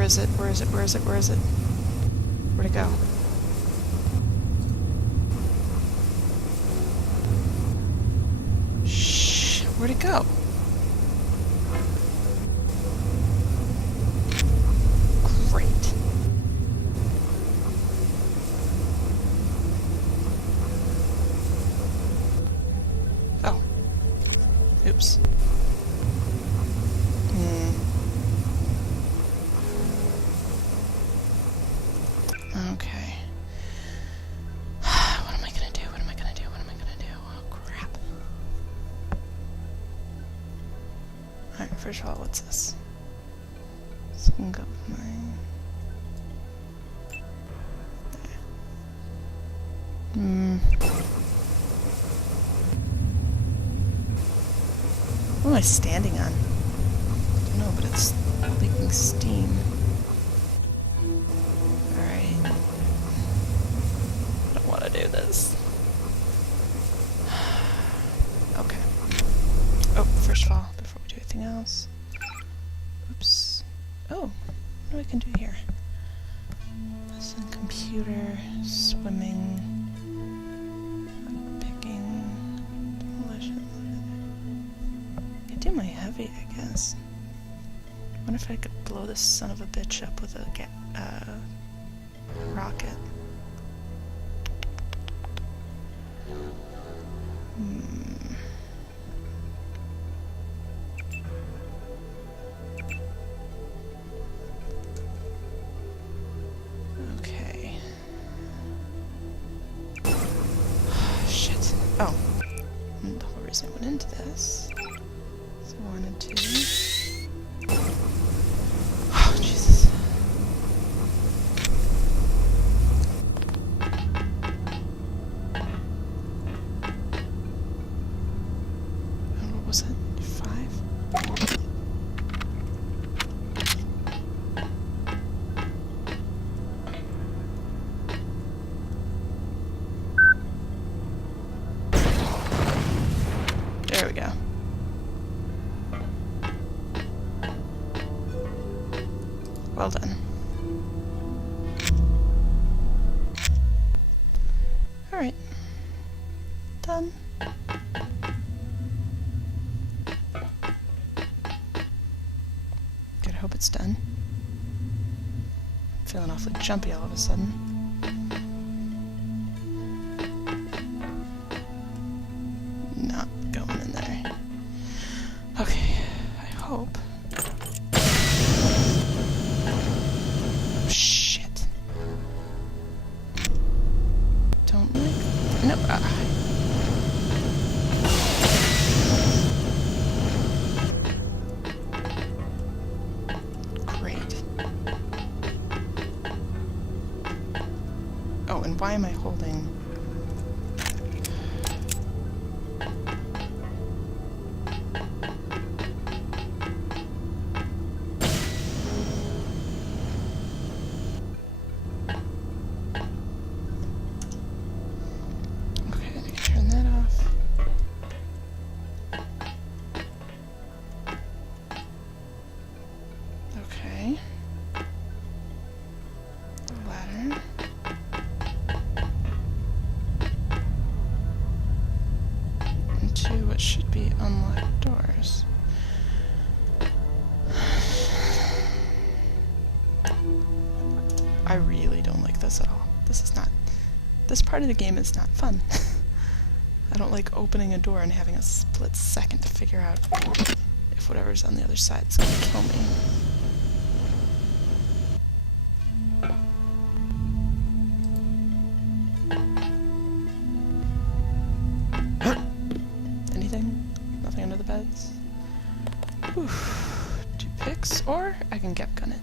Where is it? Where is it? Where is it? Where is it? Where'd it go? Shh. Where'd it go? Great. Oh. Oops. Okay. What am I gonna do? What am I gonna do? What am I gonna do? Oh, crap. Alright, first of all, what's this? So I can go with my... What am I standing on? I don't know, but it's leaking steam. Alright. I don't want to do this. Okay. Oh, first of all, before we do anything else... Oops. Oh, what do I can do here? Lesson, computer, swimming, picking, demolition. I do my heavy, I guess. I wonder if I could blow this son of a bitch up with a rocket. Okay. Shit. Oh. The whole reason I went into this. So I wanted to... Oh, Jesus. What was it? 5? There we go. Well done. Alright. Done. Gotta hope it's done. I'm feeling awfully jumpy all of a sudden. Not going in there. Okay, I hope. Shit. Don't like... No. Great. Oh, and why am I holding... Ladder. Into what should be unlocked doors. I really don't like this at all. This is not... This part of the game is not fun. I don't like opening a door and having a split second to figure out if whatever's on the other side is gonna kill me. Nothing under the beds. Whew. 2 picks, or I can GEP gun it.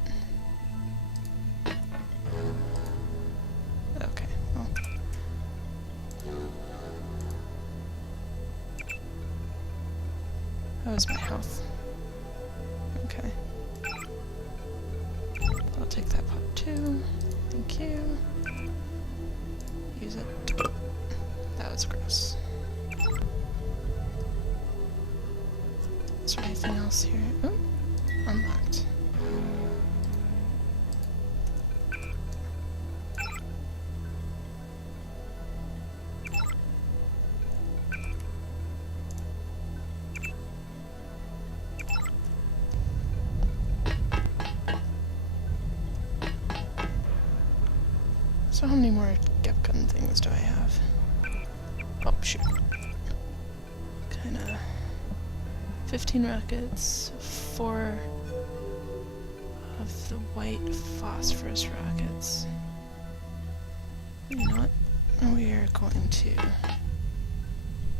Okay, well. How is my health? Okay. I'll take that pot too. Thank you. Use it. That was gross. Is there anything else here? Oh, unlocked. So how many more GEP gun things do I have? Oh, shoot. Kinda... 15 rockets, 4 of the white phosphorus rockets. You know what? We are going to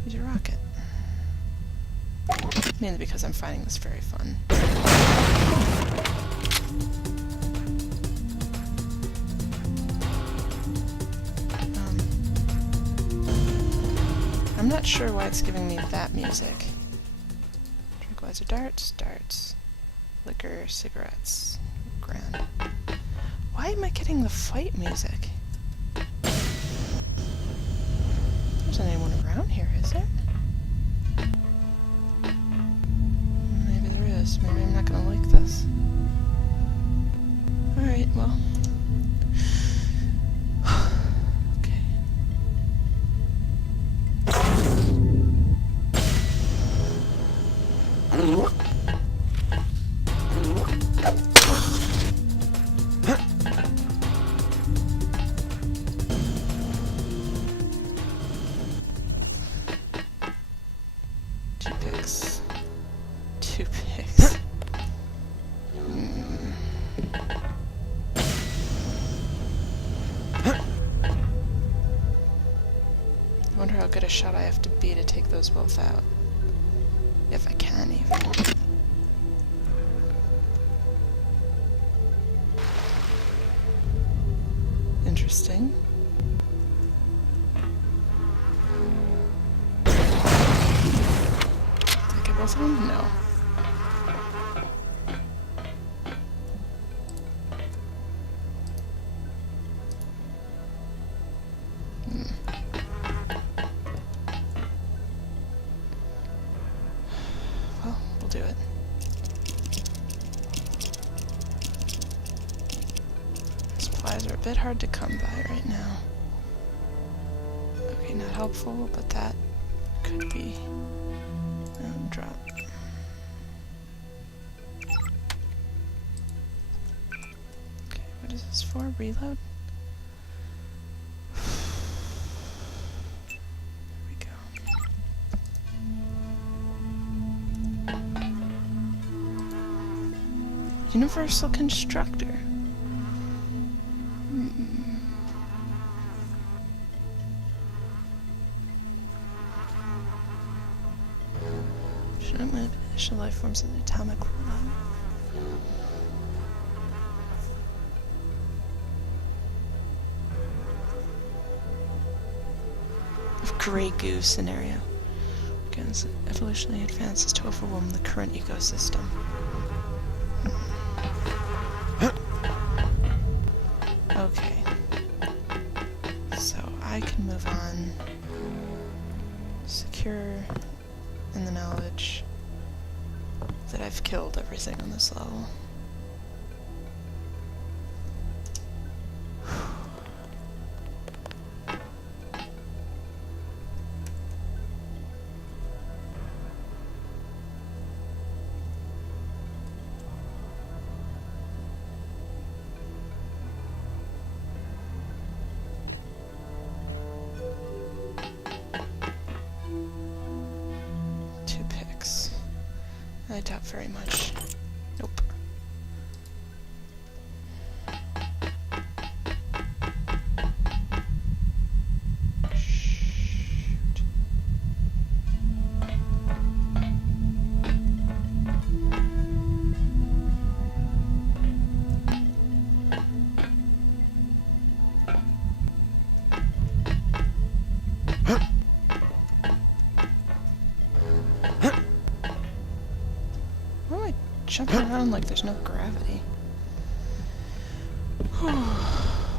use a rocket. Mainly because I'm finding this very fun. I'm not sure why it's giving me that music. Tranquilizer darts, darts, liquor, cigarettes, grand. Why am I getting the fight music? There's not anyone around here, is there? Maybe there is. Maybe I'm not gonna like this. Alright, well. Two picks. I wonder how good a shot I have to be to take those both out. If I can, even. Interesting. Did I get both of them? No. Well, we'll do it. Supplies are a bit hard to come by right now. Okay, not helpful, but that could be drop. Okay, what is this for? Reload? Universal Constructor. Should I move additional life forms in the atomic level? Grey goo scenario. Again, as evolutionary advances to overwhelm the current ecosystem. Okay. So I can move on. Secure in the knowledge that I've killed everything on this level. I doubt very much. Nope. Shoot. Jumping around like there's no gravity.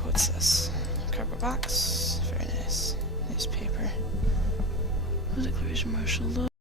What's this? Cardboard box. Very nice. Newspaper. Declaration martial law.